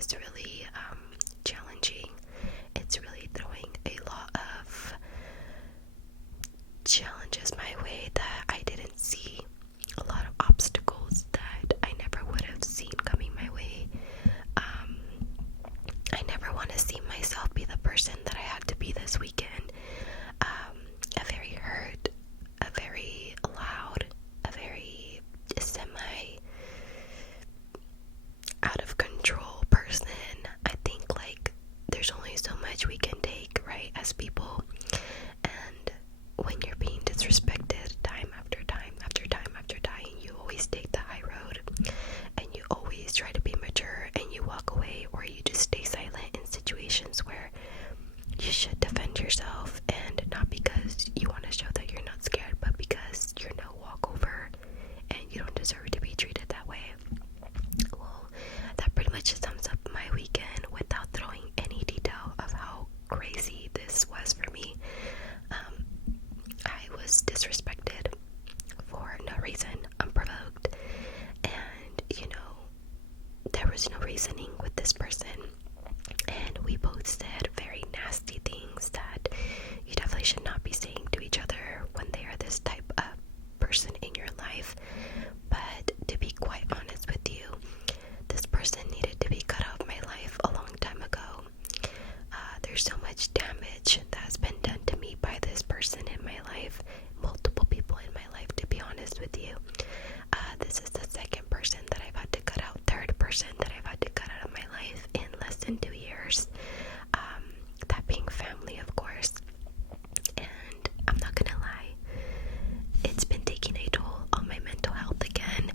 is really challenging. It's really throwing a lot of challenges my way that I didn't see, a lot of obstacles that I never would have seen coming my way. I never want to see myself be the person that I had to be this weekend. A very hurt, a very loud, a very semi out of control person. I think like there's only so much we can take, right, as people. And when you're being disrespected time after time after time after time, you always take the high road, and you always try to be mature, and you walk away, or you just stay silent in situations where you should defend yourself, and not because you want to show that you're not scared, but because you're no walkover and you don't deserve to be treated that way. Well, that pretty much sums up my weekend without throwing any detail of how crazy this was for me. I was disrespected for no reason, unprovoked, and there was no reasoning with this person, and we both said very nasty things that you definitely should not be saying to each other when they are this type of person in your life. But to be quite honest with you, this person needed to be cut out of my life a long time ago. There's so much damage that's been done to me by this person in my life, multiple people in my life, to be honest with you. This is the second person that I've had to cut out, third person that I've had to cut out of my life in less than 2 years. That being family, of course. And I'm not gonna lie, it's been taking a toll on my mental health again.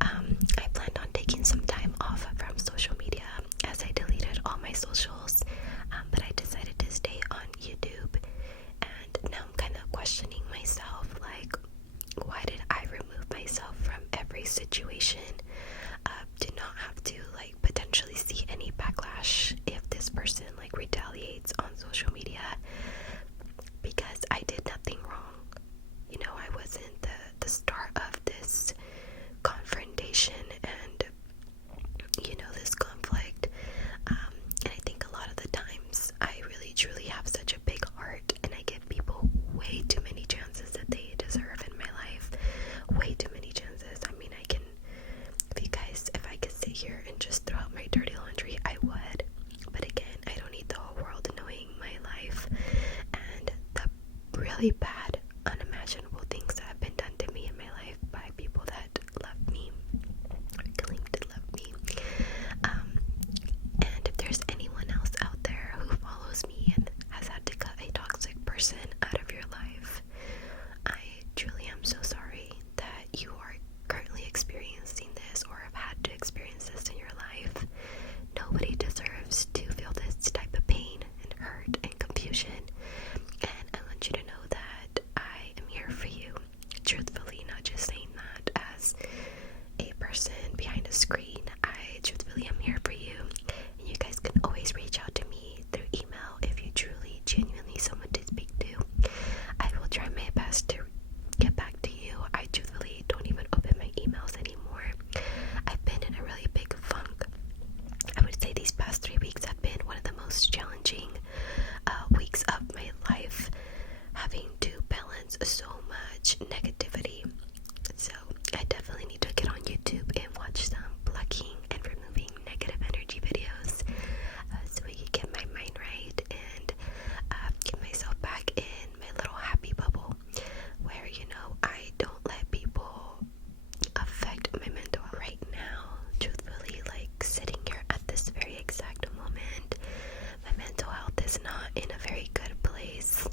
I planned on taking some time off from social media as I deleted all my socials, but I decided to stay on YouTube, and now I'm kind of questioning myself, like, why did I remove myself from every situation to not have to like potentially see any backlash if this person like retaliates on social media, because I did nothing wrong. I wasn't the start of this confrontation and this conflict, and I think a lot of the times I really truly have such a big heart, and I give people way too many chances that they deserve in my life. Way too many chances. I mean, if I could sit here and just throw out my dirty laundry, I would. But again, I don't need the whole world knowing my life and the really bad, unimaginable things that have been done to me in my life by people that love me or claim to love me. And if there's anyone else out there who follows me and has had to cut a toxic person out of your life, I truly am so sorry that you are currently experiencing this or have had to experience this in your life. Nobody deserves to feel this type of pain and hurt and confusion, and I want you to know that I am here for you, truthfully, not just saying that as a person behind a screen. I truthfully am here for you, and you guys can always reach out to me through email if you truly, genuinely someone to speak to. I will try my best to get back to you. I truthfully don't even open my emails anymore. I've been in a really big funk. I would say these past 3 weeks have been one of the most challenging weeks of my life, having to balance so much negativity. So I definitely need to get on YouTube and watch some blocking and removing negative energy videos so we can get my mind right and get myself back in my little happy bubble where I don't let people affect my mental health. Right now, truthfully, like sitting here at this very exact moment, my mental health is not in a very good place.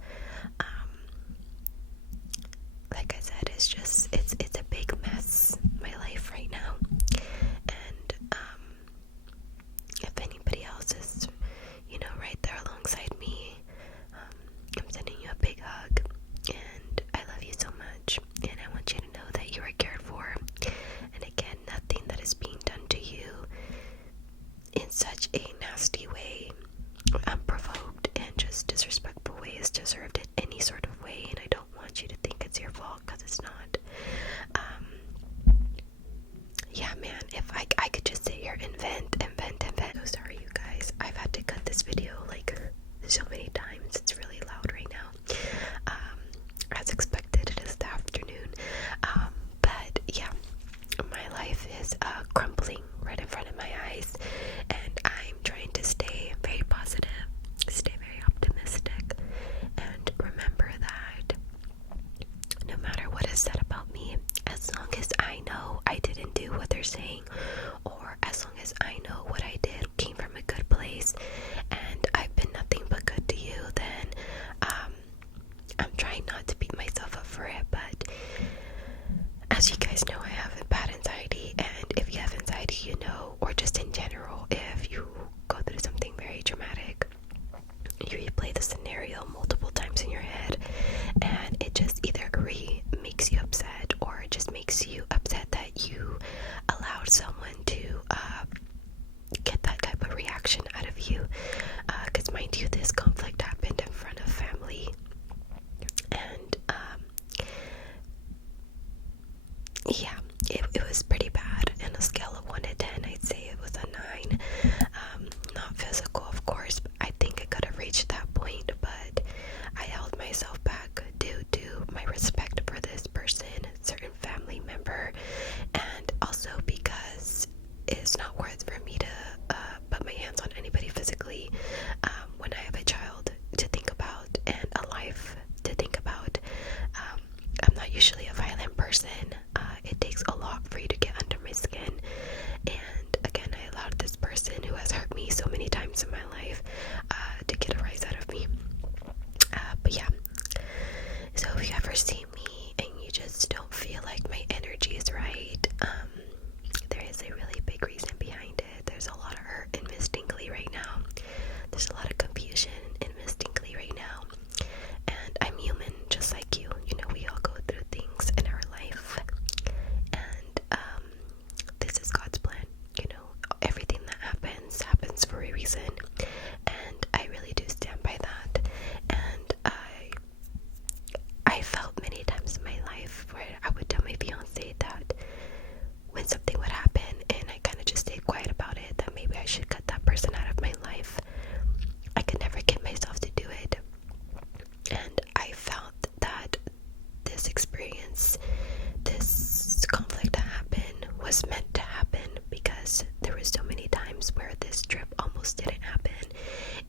this trip almost didn't happen,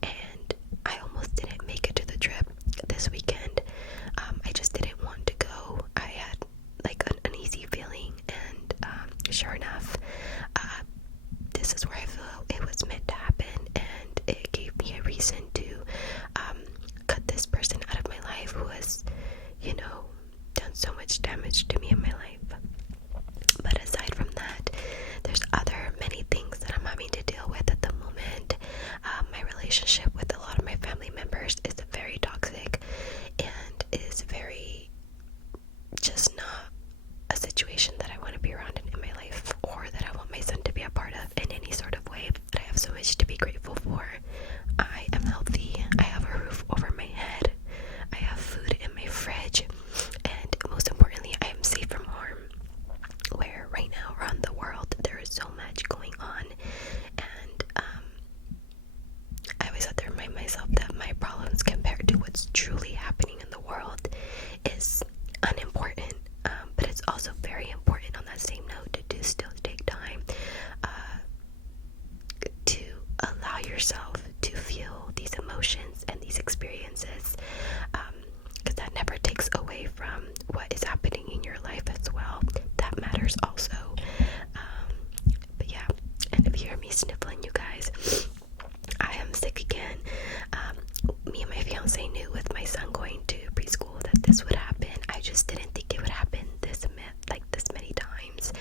and I almost didn't make it to the trip this weekend. I just didn't want to go. I had like an uneasy feeling, and sure enough, this is where I feel it was meant to happen, and it gave me a reason to cut this person out of my life who has, you know, done so much damage to me in my life. But aside from that, there's other many things that I'm having to deal with at the moment. My relationship with a lot of my family members is very toxic and is very just not a situation that I want to be around in my life, or that I want my son to be a part of in any sort of way. But I have so much to be grateful for. I am healthy. I have a roof over my head. I have food in my fridge. And most importantly, I am safe from harm. Where right now around the world there is so much going on, and I always have to remind myself that my problems compared to what's truly happening in the world is unimportant, but it's also very important on that same note to still take time to allow yourself to feel these emotions and these experiences, because that never takes away from what is happening in your life as well. That matters also. But yeah, and if you hear me sniffling, you guys, I am sick again. Me and my fiance knew with my son going to preschool that this would happen. I just didn't think it would happen this many times.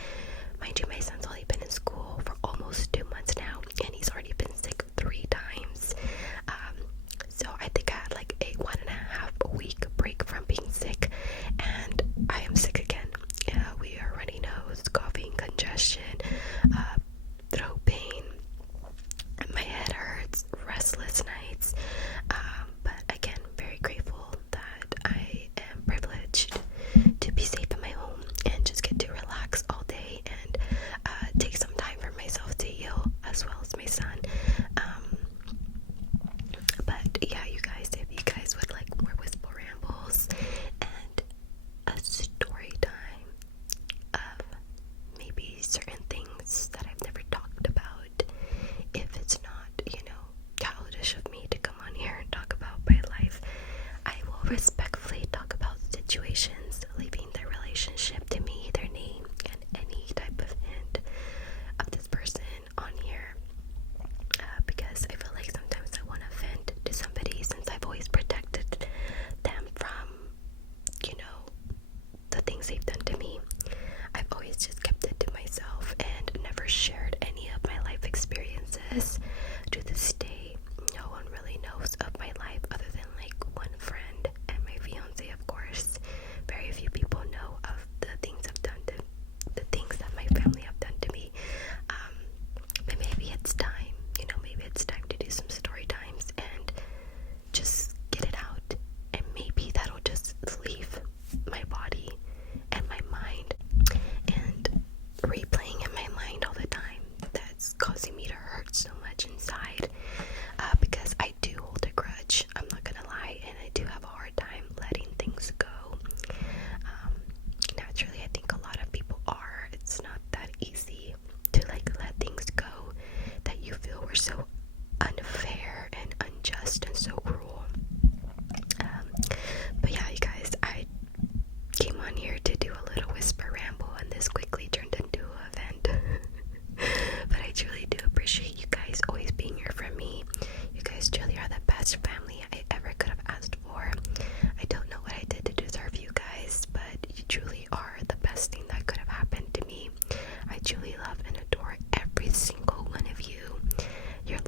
Mind you, my son's only been in school for almost 2 months now, and he's already been sick 3 times. So I think I had like a 1.5 week break from being sick, and I am sick again. We are runny nose, coughing, congestion, throat pain, my head hurts, restless nights. But again, very grateful that I am privileged to be safe in my home and just get to relax all day and take some time for myself to heal, as well as my son. But yeah, you guys, if you guys would like more whisper rambles and a story time of maybe certain things that I've never talked about, if it's not, childish of me to come on here and talk about my life, I will respectfully talk about situations, leaving their relationship to me, their name, and any type of hint of this person on here, because I feel like sometimes I want to vent to somebody, since I've always protected them from, the things they've done to me. I've always just kept it to myself and never shared any of my life experiences. To this day, no one really knows of my life other than like one friend and my fiance, of course. Very few people know of the things the things that my family have done to me. But maybe it's time, maybe it's time to do some story times and just get it out, and maybe that'll just leave my body and my mind, and replaying in my mind all the time that's causing me to hurt so much inside, because I do hold a grudge, I'm not gonna lie, and I do have a hard time letting things go. Naturally, I think a lot of people are. It's not that easy to let things go that you feel were so unfair and unjust and so cruel. But yeah, you guys, I came on here to do a little whisper ramble, and this quickly turned into an event. But I truly do appreciate you guys always being here for me. You guys truly are the best family I ever could have asked for. I don't know what I did to deserve you guys, but you truly are the best thing that could have happened to me. I truly love and adore every single one of you. Your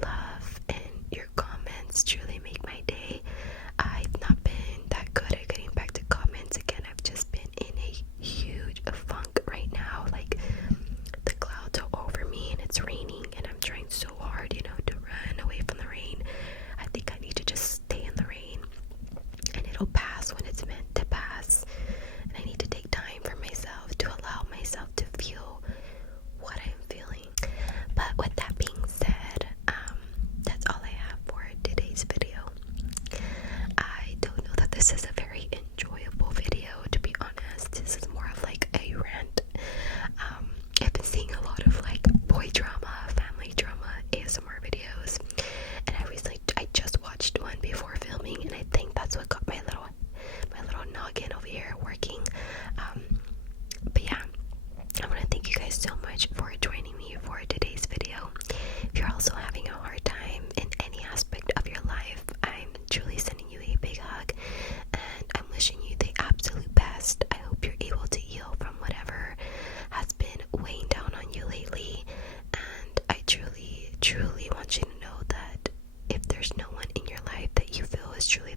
much for joining me for today's video. If you're also having a hard time in any aspect of your life, I'm truly sending you a big hug and I'm wishing you the absolute best. I hope you're able to heal from whatever has been weighing down on you lately, and I truly want you to know that if there's no one in your life that you feel is truly